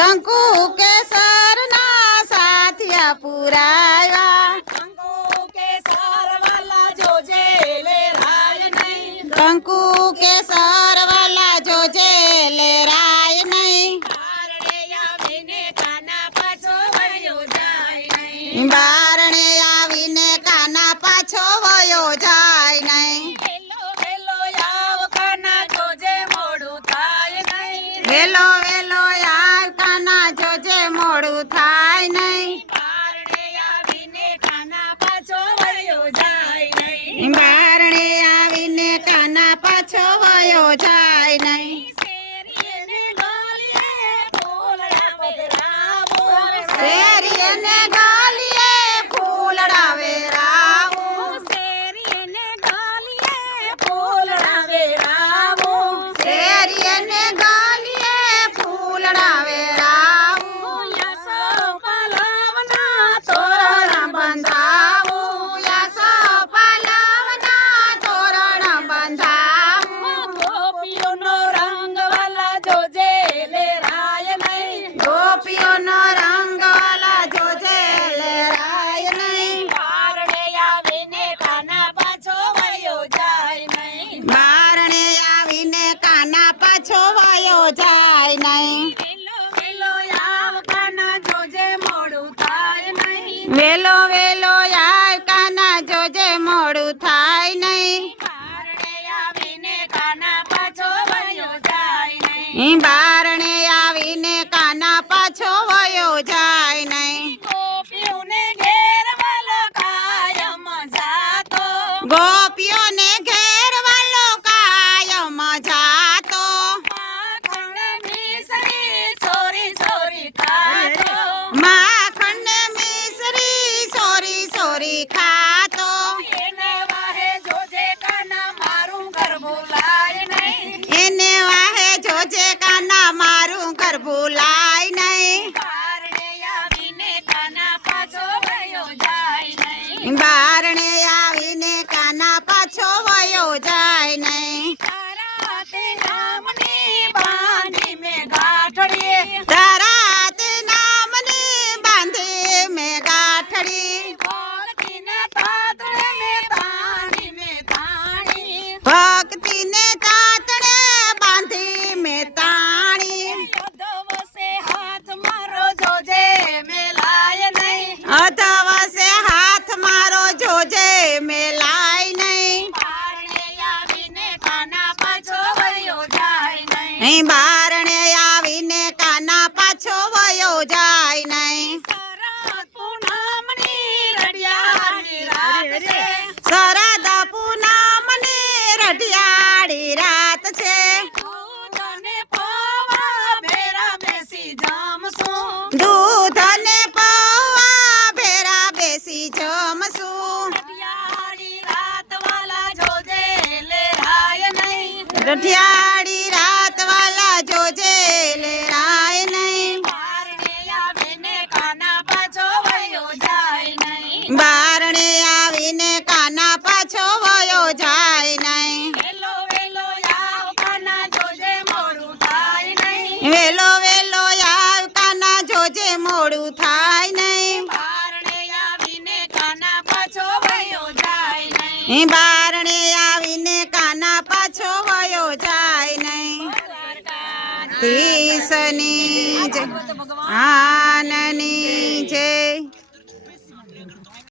કંકુ કેસરના સાથિયા પુરાયા કંકુ કેસર વાલા જોજે લેરાય નહીં કંકુ કેસર વાલા જોજે લેરાય નહીં બારણે આવીને કાના પાછો વળ્યો જાય નહીં બારણે આવીને કાના પાછો વયો જાય નહીં વેલો વેલો આવ કાના જોજે મોડું થાય નહીં વેલો વેલો આવ કાના જોજે મોડું થાય નહીં બારણે આવીને કાના પાછો વળ્યો જાય નહીં બારણે આવીને કાના પાછો વયો જાય નહીં શેરીને ગોલીએ ફૂલડા વેરાવો શેરીને ગાલીએ ફૂલડા વેરાવો શેરીને ગોલીએ ફૂલડા વેરાવો શેરીને ગાલીએ ફૂલડા વેરાવો યસો પલવના તોરણ બંધાવો યાસો પલવના તોરણ બંધાવો ગોપીઓનો રંગ વાલા જોજે લેરાય નહીં ગોપીઓનો રંગ વાલા જોજે લેરાય નહીં બારણે આવીને કાના પાછો વળ્યો જાય નહીં બારણે આવીને કાના પાછો વયો જાય નહીં વેલો વેલો આવ કાના જોજે મોડું થાય નહીં વેલો વેલો આવ કાના જોજે મોડું થાય નહીં બારણે આવીને કાના પાછો વળ્યો જાય નહીં બારણે આવીને કાના પાછો વયો જાય નહીં ગોપીઓને ઘેર વાલો કાયમ જાતો ગોપીઓને ઘેર વાલો કાયમ જાતો માખણ મિસરી સોરી સોરી ખાતો માખણને મિસરી સોરી સોરી ખાતો એને વાહે જોજે કાના મારું ઘર ભૂલાય નહીં એને વાહે જોજે કાના મારું ઘર ભૂલાય નહીં બારણે આવીને કાના પાછો વળ્યો જાય નહીં બારણે આવીને કાના પાછો વયો જાય નહીં તારા તે નામની બાંધી મેં ગાંઠડીએ તારા તે નામની બાંધી મેં ગાંઠડી ભક્તિને તાતણે મેં તાણી મેં તાણી ભક્તિને તાતણે બાંધી મેં તાણી અધવસે હાથ મારો જોજે મેલાય નહીં અધવસે હાથ મારો જોજે મેલાય નહીં બારણે આવીને કાના પાછો વળ્યો જાય નહીં બારણે આવીને કાના પાછો વયો જાય નહીં શરદ પૂનમની રડિયાળી રાત છે શરદ પૂનમની રઢિયાળી રાત છે દૂધ અને પૌવા ભેરા બેસી જમશું દૂધ અને પૌવા ભેરા બેસી જમશું રડિયાળી રાત વાલા જોજે લેરાય નહીં રઢિયાળી રાત વાલા જોજે લેરાય નહીં બારણે આવીને કાના પાછો વળ્યો જાય નહીં બારણે આવીને કાના પાછો વયો જાય નહીં વેલો વેલો આવ કાના જોજે મોડું થાય નહીં વેલો વેલો આવ કાના જોજે મોડું થાય નહીં બારણે આવીને કાના પાછો વળ્યો જાય નહીં બારણે આવીને કાના પાછો વયો જાય નહીં તીસની જય આનની જય